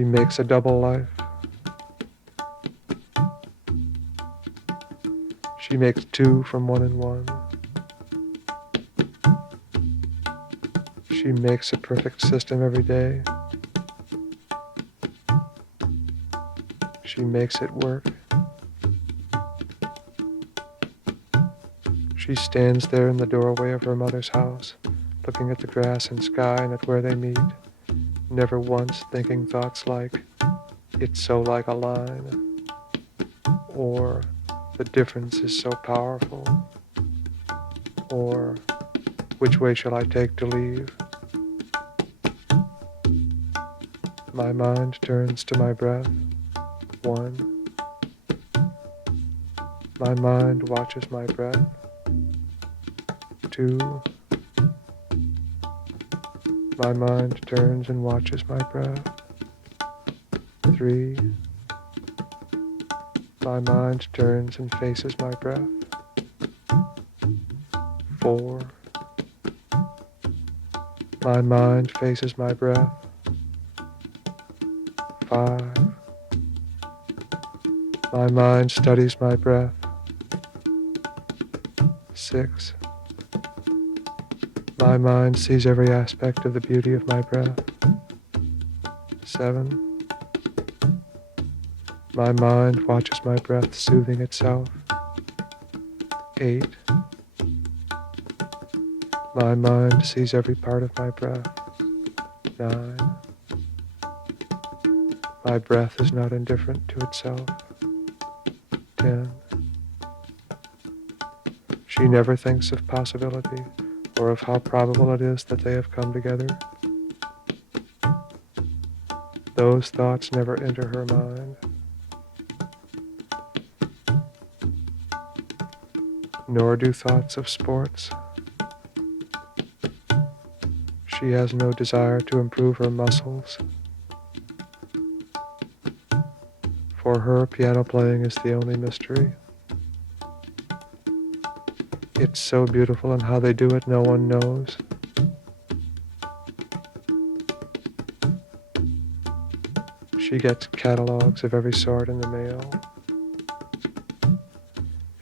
She makes a double life. She makes two from one and one. She makes a perfect system every day. She makes it work. She stands there in the doorway of her mother's house, looking at the grass and sky and at where they meet, never once thinking thoughts like, "It's so like a line," or "The difference is so powerful," or "Which way shall I take to leave?" My mind turns to my breath. One. My mind watches my breath. Two. My mind turns and watches my breath. Three. My mind turns and faces my breath. Four. My mind faces my breath. Five. My mind studies my breath. Six. My mind sees every aspect of the beauty of my breath. Seven. My mind watches my breath soothing itself. Eight. My mind sees every part of my breath. Nine. My breath is not indifferent to itself. 10. She never thinks of possibility or of how probable it is that they have come together. Those thoughts never enter her mind. Nor do thoughts of sports. She has no desire to improve her muscles. For her, piano playing is the only mystery. It's so beautiful, and how they do it no one knows. She gets catalogs of every sort in the mail.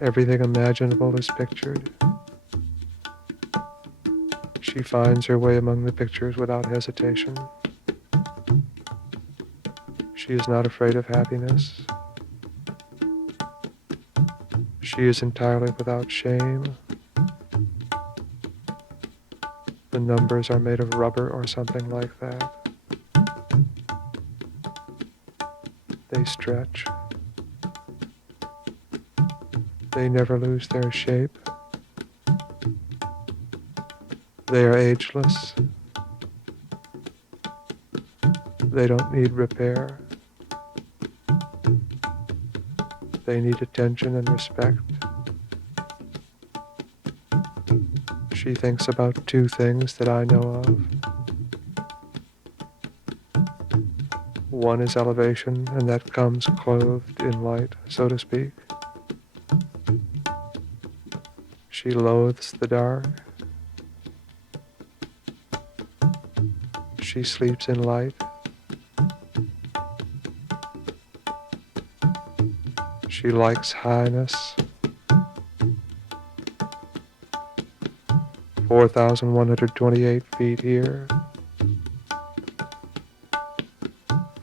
Everything imaginable is pictured. She finds her way among the pictures without hesitation. She is not afraid of happiness. She is entirely without shame. The numbers are made of rubber or something like that. They stretch. They never lose their shape. They are ageless. They don't need repair. They need attention and respect. She thinks about two things that I know of. One is elevation, and that comes clothed in light, so to speak. She loathes the dark. She sleeps in light. She likes highness. 4,128 feet here.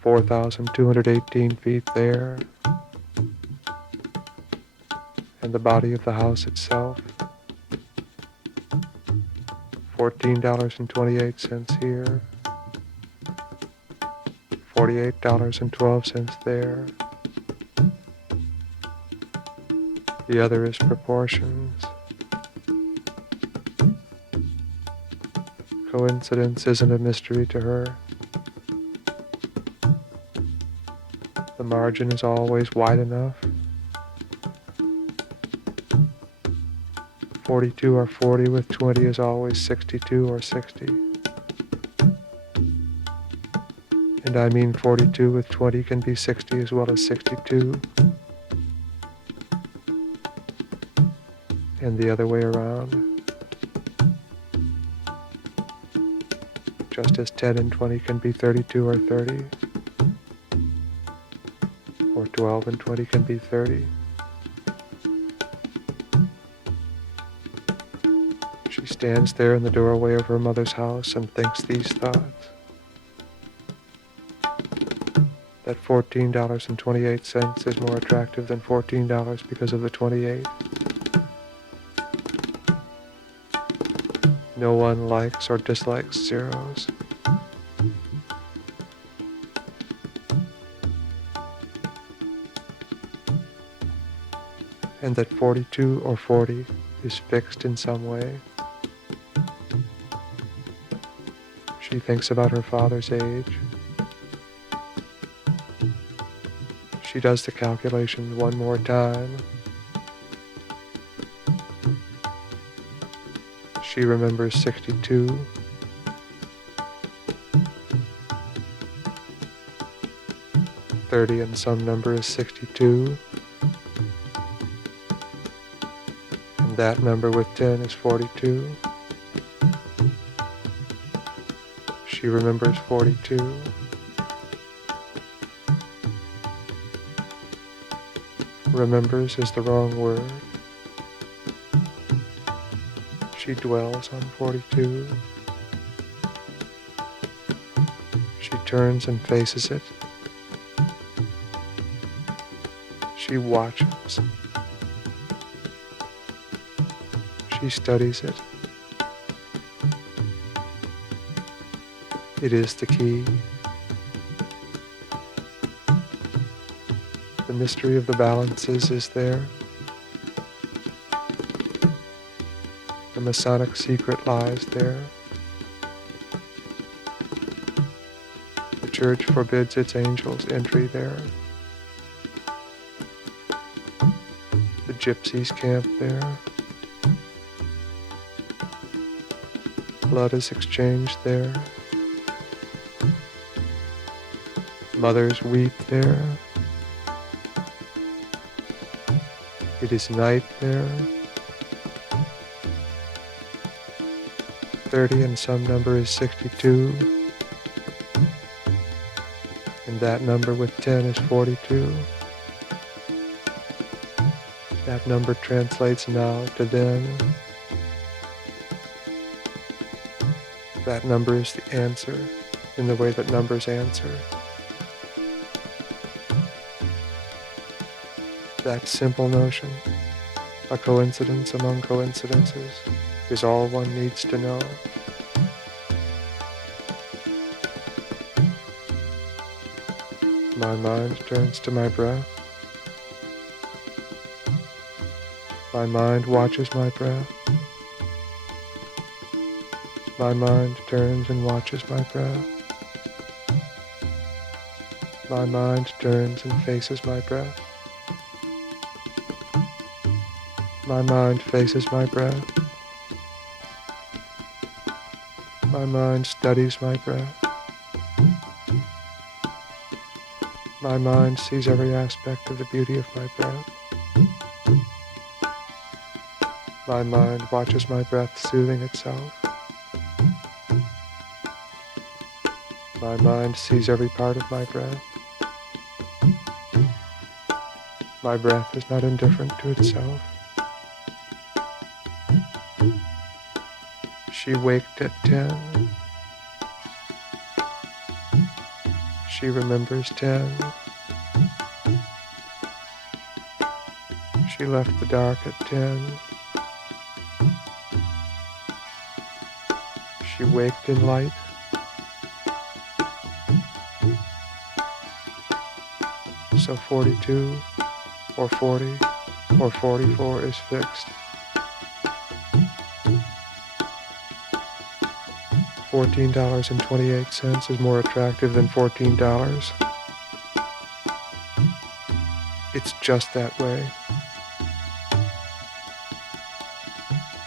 4,218 feet there. And the body of the house itself. $14.28 here. $48.12 there. The other is proportions. Coincidence isn't a mystery to her. The margin is always wide enough. 42 or 40 with 20 is always 62 or 60. And I mean 42 with 20 can be 60 as well as 62. And the other way around. Just as 10 and 20 can be 32 or 30. or 12 and 20 can be 30. She stands there in the doorway of her mother's house and thinks these thoughts. That $14.28 is more attractive than $14 because of the 28. No one likes or dislikes zeros. And that 42 or 40 is fixed in some way. She thinks about her father's age. She does the calculations one more time. She remembers 62. And some number is 62. And that number with 10 is 42. She remembers 42. Remembers is the wrong word. She dwells on 42. She turns and faces it. She watches. She studies it. It is the key. The mystery of the balances is there. The Masonic secret lies there. The church forbids its angels entry there. The gypsies camp there. Blood is exchanged there. Mothers weep there. It is night there. 30 and some number is 62. And that number with 10 is 42. That number translates now to then. That number is the answer in the way that numbers answer. That simple notion, a coincidence among coincidences, is all one needs to know. My mind turns to my breath. My mind watches my breath. My mind turns and watches my breath. My mind turns and faces my breath. My mind faces my breath. My mind studies my breath. My mind sees every aspect of the beauty of my breath. My mind watches my breath soothing itself. My mind sees every part of my breath. My breath is not indifferent to itself. She waked at 10. She remembers 10. She left the dark at 10. She waked in light. So 42 or 40 or 44 is fixed. $14.28 is more attractive than $14. It's just that way.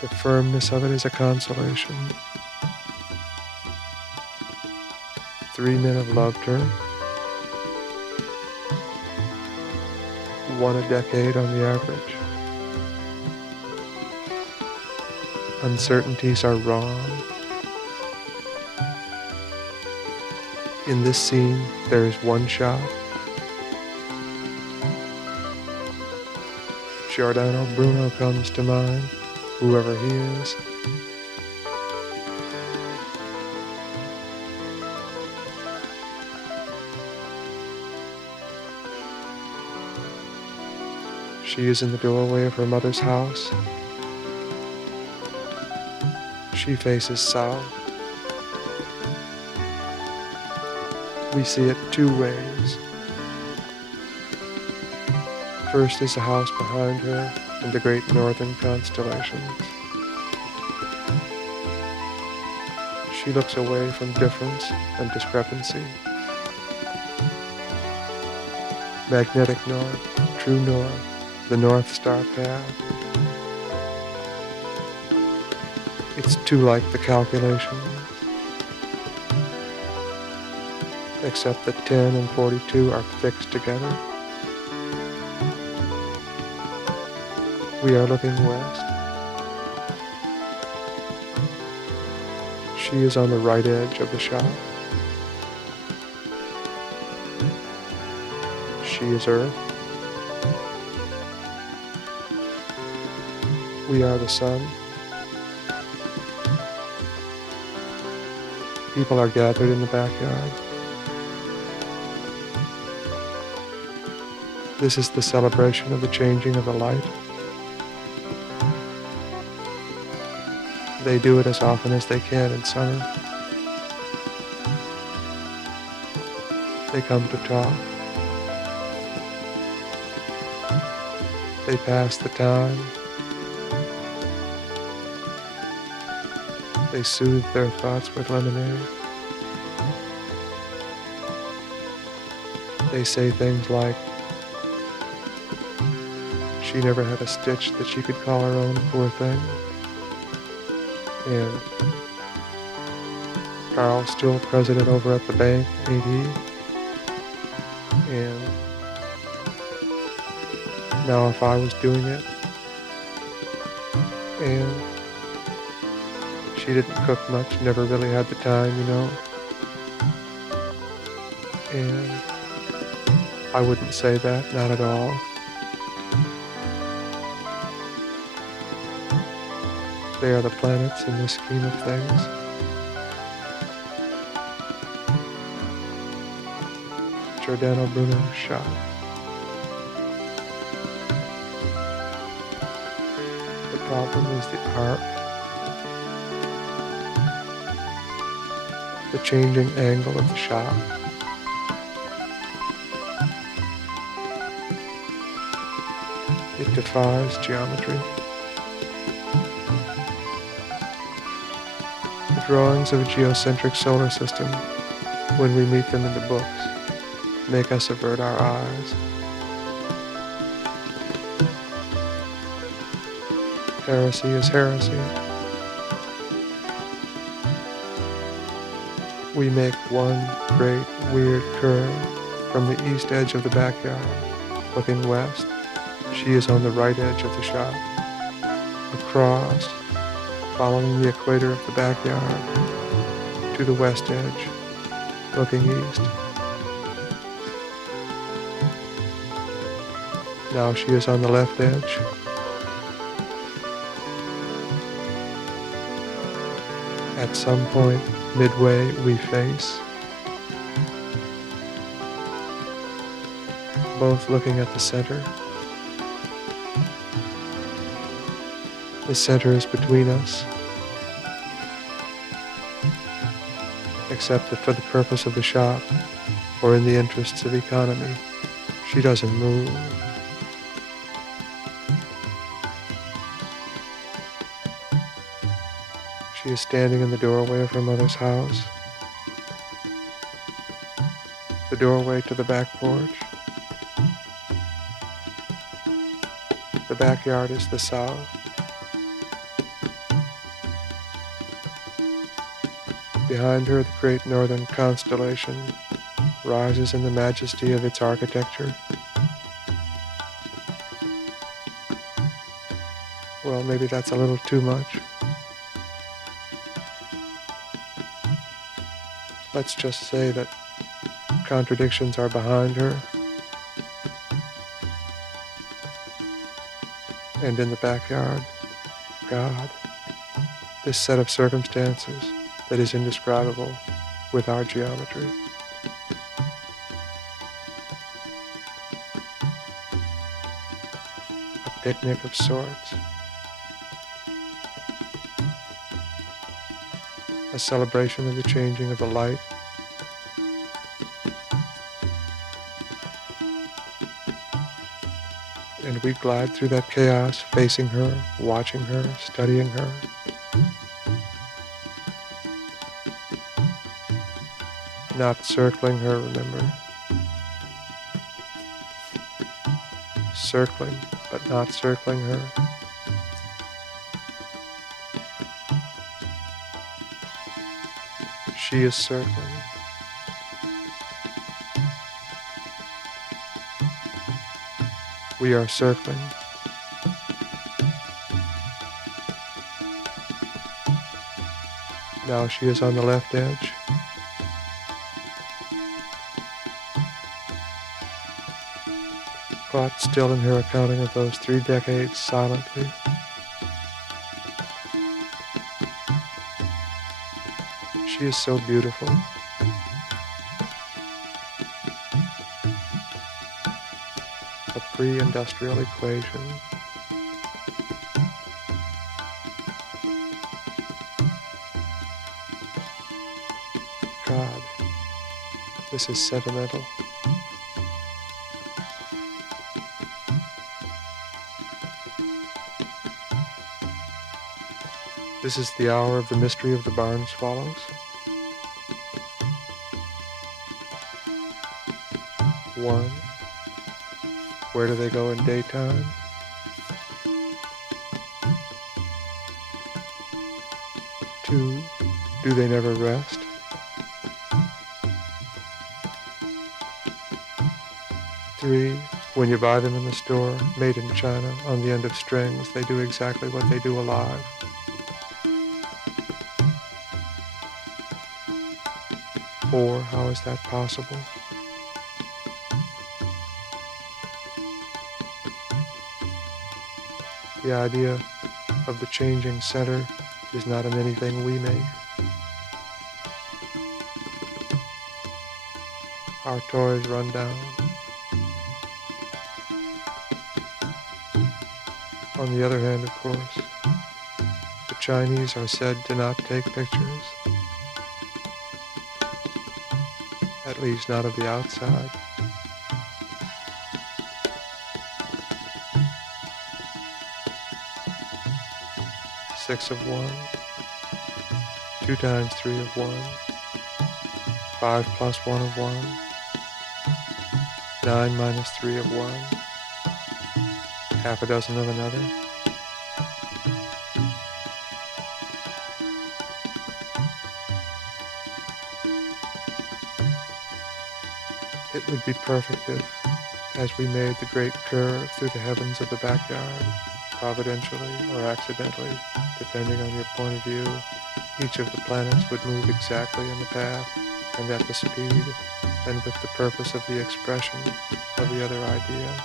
The firmness of it is a consolation. 3 men have loved her. 1 a decade on the average. Uncertainties are wrong. In this scene, there is one shot. Giordano Bruno comes to mind, whoever he is. She is in the doorway of her mother's house. She faces south. We see it two ways. First is the house behind her and the great northern constellations. She looks away from difference and discrepancy. Magnetic north, true north, the North Star path. It's too like the calculations, except that 10 and 42 are fixed together. We are looking west. She is on the right edge of the shop. She is Earth. We are the sun. People are gathered in the backyard. This is the celebration of the changing of the light. They do it as often as they can in summer. They come to talk. They pass the time. They soothe their thoughts with lemonade. They say things like, she never had a stitch that she could call her own, poor thing. And Carl's still president over at the bank, ain't he? And now if I was doing it, and she didn't cook much, never really had the time, you know. And I wouldn't say that, not at all. They are the planets in the scheme of things. Giordano Bruno's shop. The problem is the arc. The changing angle of the shop. It defies geometry. The drawings of a geocentric solar system, when we meet them in the books, make us avert our eyes. Heresy is heresy. We make one great weird curve from the east edge of the backyard, looking west. She is on the right edge of the shop. Across, following the equator of the backyard, to the west edge, looking east. Now she is on the left edge. At some point, midway, we face, both looking at the center. The center is between us, except that for the purpose of the shop, or in the interests of economy, she doesn't move. She is standing in the doorway of her mother's house, the doorway to the back porch. The backyard is the south. Behind her, the great northern constellation rises in the majesty of its architecture. Well, maybe that's a little too much. Let's just say that contradictions are behind her. And in the backyard, God, this set of circumstances that is indescribable with our geometry. A picnic of sorts. A celebration of the changing of the light. And we glide through that chaos, facing her, watching her, studying her. Not circling her, remember. Circling, but not circling her. She is circling. We are circling. Now she is on the left edge. Caught still in her accounting of those 3 decades silently. She is so beautiful. A pre-industrial equation. God, this is sentimental. This is the hour of the mystery of the barn swallows. One, where do they go in daytime? Two, do they never rest? Three, when you buy them in the store, made in China, on the end of strings, they do exactly what they do alive. Four, how is that possible? The idea of the changing center is not in anything we make. Our toys run down. On the other hand, of course, the Chinese are said to not take pictures, at least not of the outside. Six of one, 2 times 3 of one, 5 plus 1 of one, 9 minus 3 of one, half a dozen of another. It would be perfect if, as we made the great curve through the heavens of the backyard, providentially or accidentally, depending on your point of view, each of the planets would move exactly in the path and at the speed and with the purpose of the expression of the other idea.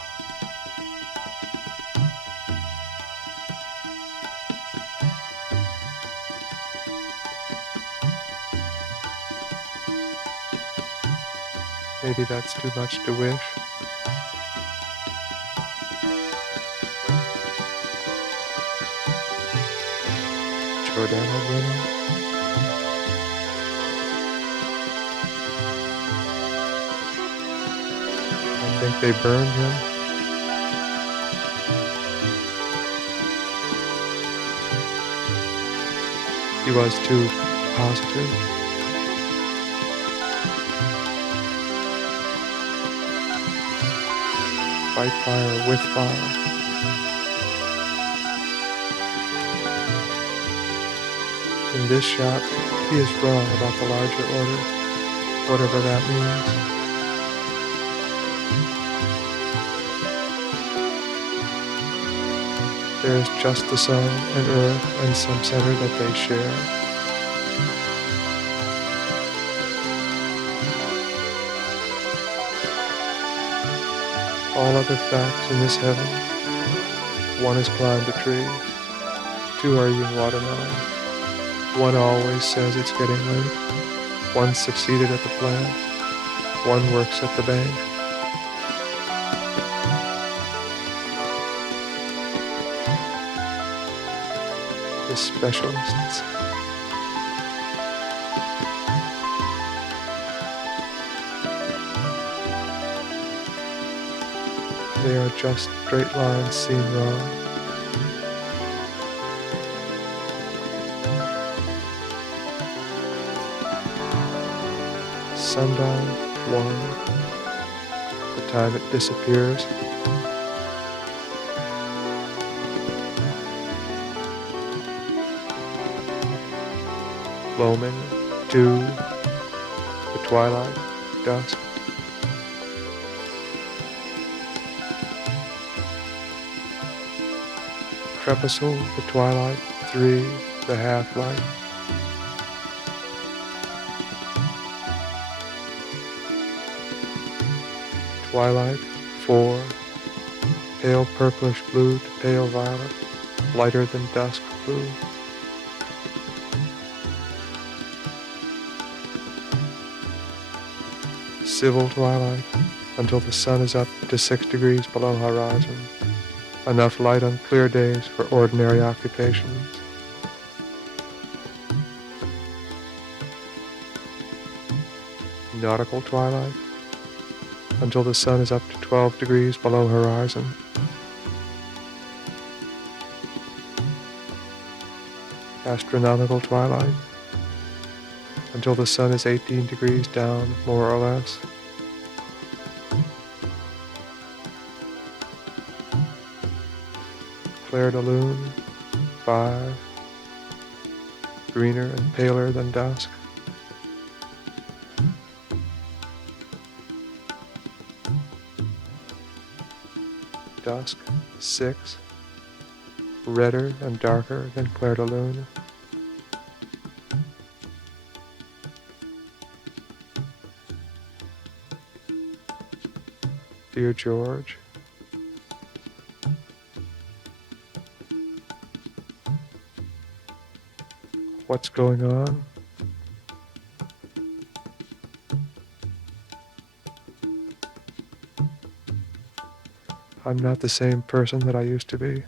Maybe that's too much to wish. Giordano Bruno. I think they burned him. He was too positive. Fight fire with fire. In this shot, he is wrong about the larger order, whatever that means. There is just the sun and earth and some center that they share. All other facts in this heaven, One has climbed a tree. Two are eating watermelon. One always says it's getting late. One succeeded at the plant. One works at the bank. The specialists. They are just straight lines seen wrong. Sundown, one, the time it disappears. Gloaming, two, the twilight, dusk. Crepuscle, the twilight, three, the half-light. Twilight, four, pale purplish blue to pale violet, lighter than dusk blue. Civil twilight, until the sun is up to 6 degrees below horizon. Enough light on clear days for ordinary occupations. Nautical twilight, until the sun is up to 12 degrees below horizon. Astronomical twilight, until the sun is 18 degrees down, more or less. Clair de lune, 5, greener and paler than dusk. Dusk, 6, redder and darker than clair de lune. Dear George, what's going on? I'm not the same person that I used to be.